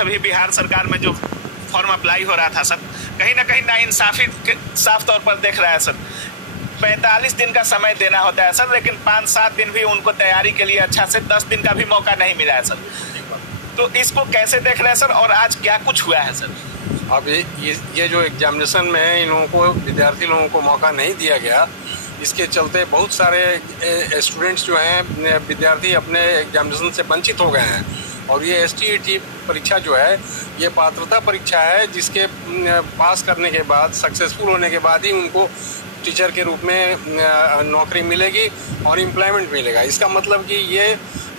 अभी बिहार सरकार में जो फॉर्म अप्लाई हो रहा था सर, कहीं ना कहीं नाइंसाफी साफ तौर पर देख रहा है सर। 45 दिन का समय देना होता है सर, लेकिन 5-7 दिन भी उनको तैयारी के लिए अच्छा से 10 दिन का भी मौका नहीं मिला है सर। तो इसको कैसे देख रहे हैं सर, और आज क्या कुछ हुआ है सर? अब ये जो एग्जामिनेशन में इन लोगों को, विद्यार्थी लोगों को मौका नहीं दिया गया, इसके चलते बहुत सारे स्टूडेंट्स जो हैं, विद्यार्थी अपने एग्जामिनेशन से वंचित हो गए हैं। और ये STET परीक्षा जो है, ये पात्रता परीक्षा है, जिसके पास करने के बाद, सक्सेसफुल होने के बाद ही उनको टीचर के रूप में नौकरी मिलेगी और एम्प्लॉयमेंट मिलेगा। इसका मतलब कि ये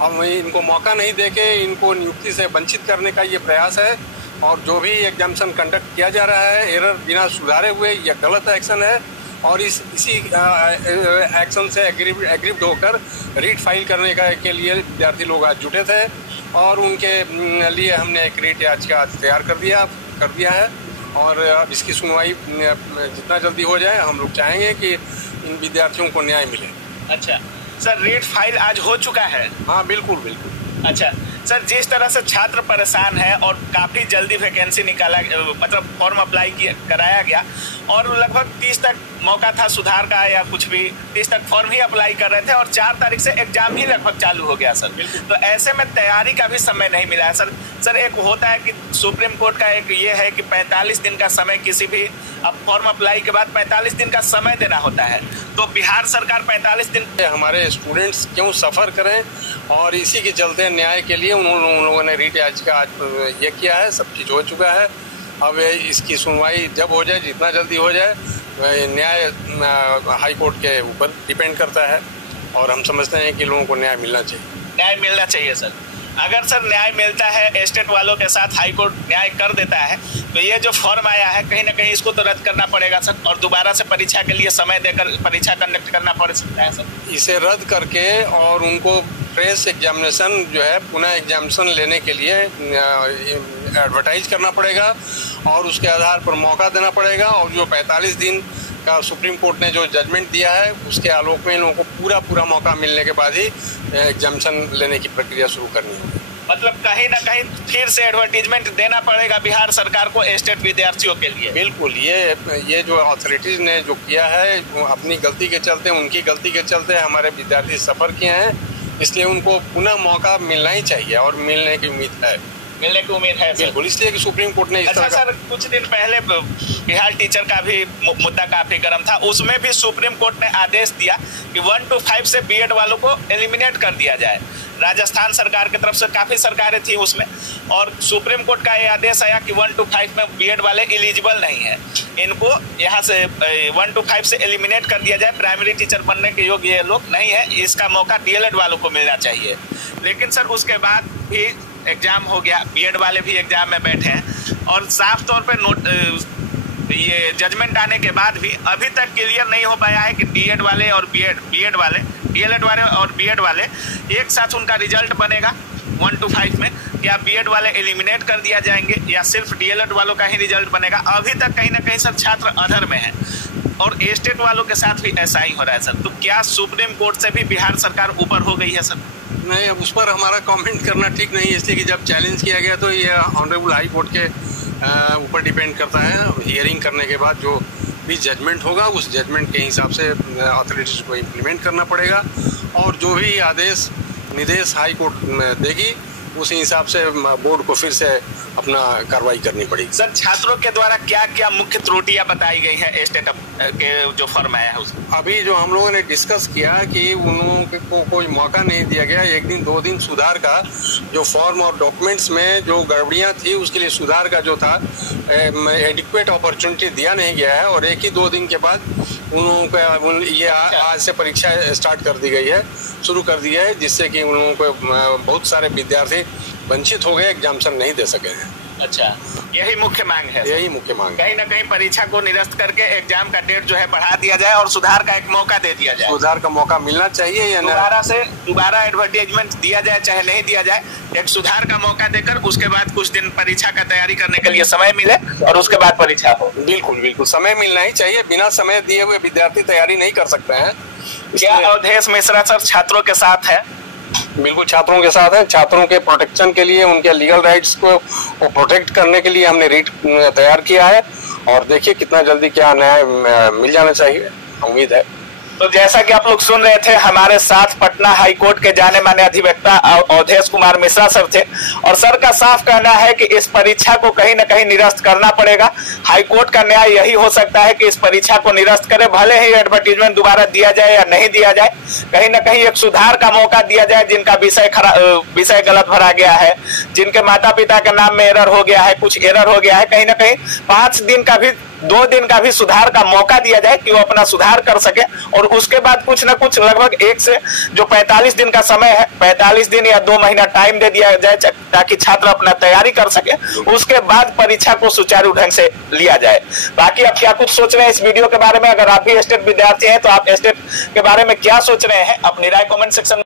हम इनको मौका नहीं देके इनको नियुक्ति से वंचित करने का ये प्रयास है। और जो भी एग्जामिनेशन कंडक्ट किया जा रहा है, एरर बिना सुधारे हुए, यह गलत एक्शन है। और इसी एक्शन से एग्रीव्ड होकर रीट फाइल करने के लिए विद्यार्थी लोग आज जुटे थे, और उनके लिए हमने एक रीट याचिका तैयार कर दिया है। और अब इसकी सुनवाई जितना जल्दी हो जाए, हम लोग चाहेंगे कि इन विद्यार्थियों को न्याय मिले। अच्छा सर, रीट फाइल आज हो चुका है? हाँ, बिल्कुल। अच्छा सर, जिस तरह से छात्र परेशान है और काफी जल्दी वैकेंसी मतलब फॉर्म अप्लाई कराया गया, और लगभग 30 तक मौका था सुधार का या कुछ भी, 30 तक फॉर्म ही अप्लाई कर रहे थे और 4 तारीख से एग्जाम ही लगभग चालू हो गया सर। तो ऐसे में तैयारी का भी समय नहीं मिला है सर। एक होता है कि सुप्रीम कोर्ट का एक ये है कि 45 दिन का समय, किसी भी अब फॉर्म अप्लाई के बाद 45 दिन का समय देना होता है। तो बिहार सरकार 45 दिन हमारे स्टूडेंट्स क्यों सफर करें, और इसी के चलते न्याय के लिए उन लोगों ने रीट याचिका आज ये किया है। सब चीज़ हो चुका है। अब इसकी सुनवाई जब हो जाए, जितना जल्दी हो जाए, न्याय हाई कोर्ट के ऊपर डिपेंड करता है, और हम समझते हैं कि लोगों को न्याय मिलना चाहिए सर। अगर सर न्याय मिलता है, स्टेट वालों के साथ हाई कोर्ट न्याय कर देता है, तो ये जो फॉर्म आया है कहीं ना कहीं इसको तो रद्द करना पड़ेगा सर, और दोबारा से परीक्षा के लिए समय देकर परीक्षा कंडक्ट करना पड़ सकता है सर। इसे रद्द करके और उनको फ्रेश एग्जामिनेशन जो है, पुनः एग्जामिनेशन लेने के लिए एडवर्टाइज करना पड़ेगा, और उसके आधार पर मौका देना पड़ेगा। और जो 45 दिन का सुप्रीम कोर्ट ने जो जजमेंट दिया है, उसके आलोक में इन लोगों को पूरा मौका मिलने के बाद ही एग्जामिनेशन लेने की प्रक्रिया शुरू करनी होगी। मतलब कहीं ना कहीं फिर से एडवर्टीजमेंट देना पड़ेगा बिहार सरकार को स्टेट विद्यार्थियों के लिए। बिल्कुल, ये जो अथॉरिटीज ने जो किया है, अपनी गलती के चलते, उनकी गलती के चलते हमारे विद्यार्थी सफर किए हैं, इसलिए उनको पुनः मौका मिलना ही चाहिए, और मिलने की उम्मीद है बिल्कुल, इसलिए कि सुप्रीम कोर्ट ने अच्छा सर, कुछ दिन पहले बिहार टीचर का भी मुद्दा काफी गर्म था। उसमें भी सुप्रीम कोर्ट ने आदेश दिया कि 1 to 5 से बीएड वालों को एलिमिनेट कर दिया जाए। राजस्थान सरकार की तरफ से काफी सरकारें थी उसमें, और सुप्रीम कोर्ट का ये आदेश आया कि 1 to 5 में बीएड वाले एलिजिबल नहीं है, इनको यहाँ से 1 to 5 से एलिमिनेट कर दिया जाए। प्राइमरी टीचर बनने के योग्य ये लोग नहीं है, इसका मौका डीएलएड वालों को मिलना चाहिए। लेकिन सर उसके बाद भी एग्जाम हो गया, बीएड वाले भी एग्जाम में बैठे हैं, और साफ तौर पे ये जजमेंट आने के बाद भी अभी तक क्लियर नहीं हो पाया है कि डीएड वाले और डीएलएड वाले और बीएड वाले एक साथ उनका रिजल्ट बनेगा 1 to 5 में, या बीएड वाले एलिमिनेट कर दिया जाएंगे, या सिर्फ डीएलएड वालों का ही रिजल्ट बनेगा। अभी तक कहीं ना कहीं सब छात्र अधर में है, और स्टेट वालों के साथ भी ऐसा ही हो रहा है सर। तो क्या सुप्रीम कोर्ट से भी बिहार सरकार ऊपर हो गई है सर? नहीं, अब उस पर हमारा कमेंट करना ठीक नहीं है, इसलिए कि जब चैलेंज किया गया तो ये ऑनरेबल हाई कोर्ट के ऊपर डिपेंड करता है। हियरिंग करने के बाद जो भी जजमेंट होगा, उस जजमेंट के हिसाब से अथॉरिटीज को इम्प्लीमेंट करना पड़ेगा, और जो भी आदेश निर्देश हाई कोर्ट देगी, उसी हिसाब से बोर्ड को फिर से अपना कार्रवाई करनी पड़ेगी। सर, छात्रों के द्वारा क्या क्या मुख्य त्रुटियां बताई गई हैं स्टेट के जो फॉर्म आया है उसमें? अभी जो हम लोगों ने डिस्कस किया कि उन लोगों को कोई मौका नहीं दिया गया, 1 दिन 2 दिन सुधार का, जो फॉर्म और डॉक्यूमेंट्स में जो गड़बड़ियां थी उसके लिए सुधार का जो था एडिक्वेट अपॉर्चुनिटी दिया नहीं गया है, और 1 ही 2 दिन के बाद उन लोगों को ये आज से परीक्षा स्टार्ट कर दी गई है, शुरू कर दी है, जिससे कि उन लोगों को बहुत सारे विद्यार्थी वंचित हो गए, एग्जामिनेशन नहीं दे सके हैं। अच्छा, यही मुख्य मांग है? यही मुख्य मांग है। कहीं ना कहीं परीक्षा को निरस्त करके एग्जाम का डेट जो है बढ़ा दिया जाए, और सुधार का एक मौका दे दिया जाए। सुधार का मौका मिलना चाहिए, या दोबारा एडवर्टाइजमेंट दिया जाए, चाहे नहीं दिया जाए, एक सुधार का मौका देकर उसके बाद कुछ दिन परीक्षा का तैयारी करने के लिए समय मिले, और उसके बाद परीक्षा हो। बिल्कुल समय मिलना ही चाहिए, बिना समय दिए हुए विद्यार्थी तैयारी नहीं कर सकते हैं। क्या अवधेश मिश्रा सर छात्रों के साथ है? बिल्कुल छात्रों के साथ है। छात्रों के प्रोटेक्शन के लिए, उनके लीगल राइट्स को प्रोटेक्ट करने के लिए हमने रीट तैयार किया है और देखिए कितना जल्दी क्या न्याय मिल जाना चाहिए, उम्मीद है। तो जैसा कि आप लोग सुन रहे थे, हमारे साथ पटना हाई कोर्ट के जाने माने अधिवक्ता अवधेश कुमार मिश्रा सर थे और सर का साफ कहना है कि इस परीक्षा को कहीं न कहीं निरस्त करना पड़ेगा। हाई कोर्ट का न्याय यही हो सकता है कि इस परीक्षा को निरस्त करे, भले ही एडवर्टीजमेंट दोबारा दिया जाए या नहीं दिया जाए, कहीं न कहीं एक सुधार का मौका दिया जाए। जिनका विषय गलत भरा गया है, जिनके माता पिता के नाम में एरर हो गया है, कुछ एरर हो गया है, कहीं न कहीं 5 दिन का भी 2 दिन का भी सुधार का मौका दिया जाए कि वो अपना सुधार कर सके और उसके बाद कुछ ना कुछ लगभग 1 से जो 45 दिन का समय है, 45 दिन या 2 महीना टाइम दे दिया जाए ताकि छात्र अपना तैयारी कर सके। उसके बाद परीक्षा को सुचारू ढंग से लिया जाए। बाकी आप क्या कुछ सोच रहे हैं इस वीडियो के बारे में? अगर आप भी एस्टेट विद्यार्थी हैं तो आप एस्टेट के बारे में क्या सोच रहे हैं अपनी राय कमेंट सेक्शन